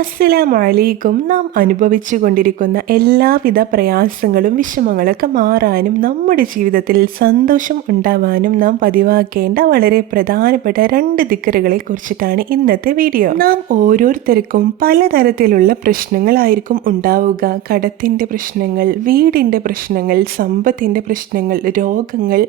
അസ്സലാമു അലൈക്കും. നാം അനുഭവിച്ചു കൊണ്ടിരിക്കുന്ന എല്ലാവിധ പ്രയാസങ്ങളും വിഷമങ്ങളൊക്കെ മാറാനും നമ്മുടെ ജീവിതത്തിൽ സന്തോഷം ഉണ്ടാവാനും നാം പതിവാക്കേണ്ട വളരെ പ്രധാനപ്പെട്ട 2 ദിക്റുകളെ കുറിച്ചിട്ടാണ് ഇന്നത്തെ വീഡിയോ. നാം ഓരോരുത്തർക്കും പലതരത്തിലുള്ള പ്രശ്നങ്ങളായിരിക്കും ഉണ്ടാവുക. കടത്തിൻ്റെ പ്രശ്നങ്ങൾ, വീടിൻ്റെ പ്രശ്നങ്ങൾ, സമ്പത്തിൻ്റെ പ്രശ്നങ്ങൾ, രോഗങ്ങൾ,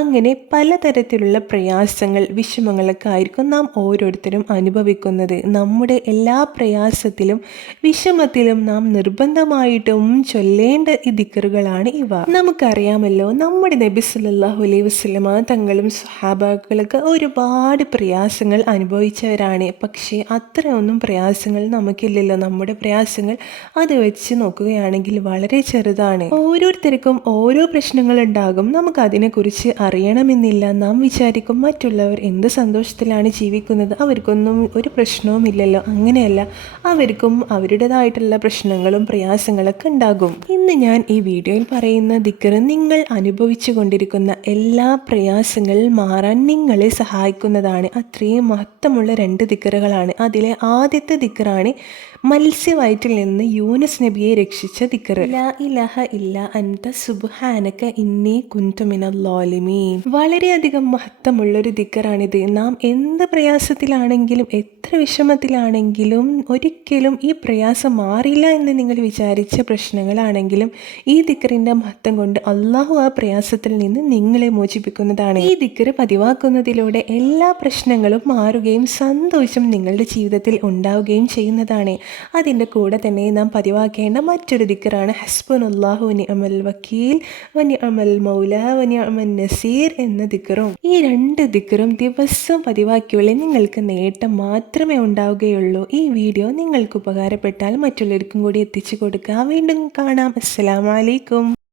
അങ്ങനെ പലതരത്തിലുള്ള പ്രയാസങ്ങൾ, വിഷമങ്ങളൊക്കെ ആയിരിക്കും നാം ഓരോരുത്തരും അനുഭവിക്കുന്നത്. നമ്മുടെ എല്ലാ പ്രയാസത്തിലും വിഷമത്തിലും നാം നിർബന്ധമായിട്ടും ചൊല്ലേണ്ട ഈ ദിക്റുകളാണ് ഇവ. നമുക്കറിയാമല്ലോ, നമ്മുടെ നബി സല്ലല്ലാഹു അലൈഹി വസല്ലമ തങ്ങളും സ്വഹാബാക്കളൊക്കെ ഒരുപാട് പ്രയാസങ്ങൾ അനുഭവിച്ചവരാണ്. പക്ഷേ അത്രയൊന്നും പ്രയാസങ്ങൾ നമുക്കില്ലല്ലോ. നമ്മുടെ പ്രയാസങ്ങൾ അത് വെച്ച് നോക്കുകയാണെങ്കിൽ വളരെ ചെറുതാണ്. ഓരോരുത്തർക്കും ഓരോ പ്രശ്നങ്ങൾ ഉണ്ടാകും. നമുക്കതിനെക്കുറിച്ച് അറിയണമെന്നില്ല. നാം വിചാരിക്കും മറ്റുള്ളവർ എന്ത് സന്തോഷത്തിലാണ് ജീവിക്കുന്നത്, അവർക്കൊന്നും ഒരു പ്രശ്നവും ഇല്ലല്ലോ. അങ്ങനെയല്ല, അവർക്കും അവരുടേതായിട്ടുള്ള പ്രശ്നങ്ങളും പ്രയാസങ്ങളൊക്കെ ഉണ്ടാകും. ഇന്ന് ഞാൻ ഈ വീഡിയോയിൽ പറയുന്ന ദിക്ർ നിങ്ങൾ അനുഭവിച്ചു കൊണ്ടിരിക്കുന്ന എല്ലാ പ്രയാസങ്ങളും മാറാൻ നിങ്ങളെ സഹായിക്കുന്നതാണ്. അത്രയും മഹത്വമുള്ള 2 ദിക്റുകളാണ്. അതിലെ ആദ്യത്തെ ദിക്റാണ് മത്സ്യവയറ്റിൽ നിന്ന് യൂനുസ് നബിയെ രക്ഷിച്ച ദിക്ർ. ലാ ഇലാഹ ഇല്ലാ അൻത സുബ്ഹാനക ഇന്നി കുൻതു മിനൽ ളാലിമീൻ. വളരെയധികം മഹത്വമുള്ളൊരു ദിക്റാണിത്. നാം എന്ത് പ്രയാസത്തിലാണെങ്കിലും എത്ര വിഷമത്തിലാണെങ്കിലും ഒരിക്കലും ഈ പ്രയാസം മാറില്ല എന്ന് നിങ്ങൾ വിചാരിച്ച പ്രശ്നങ്ങളാണെങ്കിലും ഈ ദിക്റിൻ്റെ മഹത്വം കൊണ്ട് അള്ളാഹു ആ പ്രയാസത്തിൽ നിന്ന് നിങ്ങളെ മോചിപ്പിക്കുന്നതാണ്. ഈ ദിക്ർ പതിവാക്കുന്നതിലൂടെ എല്ലാ പ്രശ്നങ്ങളും മാറുകയും സന്തോഷം നിങ്ങളുടെ ജീവിതത്തിൽ ഉണ്ടാവുകയും ചെയ്യുന്നതാണ്. അതിൻ്റെ കൂടെ തന്നെ നാം പതിവാക്കേണ്ട മറ്റൊരു ദിക്റാണ് ഹസ്ബുനല്ലാഹു വനിഅമൽ വക്കീൽ വനിഅമൽ മൗല വനിഅമൻ നസീർ എന്ന ദിക്റും. ഈ 2 ദിക്റും ദിവസം പതിവാക്കിയുള്ള നിങ്ങൾക്ക് നേട്ടം മാത്രമേ ഉണ്ടാവുകയുള്ളൂ. ഈ വീഡിയോ നിങ്ങൾക്ക് ഉപകാരപ്പെട്ടാൽ മറ്റുള്ളവർക്കും കൂടി എത്തിച്ചു കൊടുക്കുക. വീണ്ടും കാണാം. അസ്സലാമു അലൈക്കും.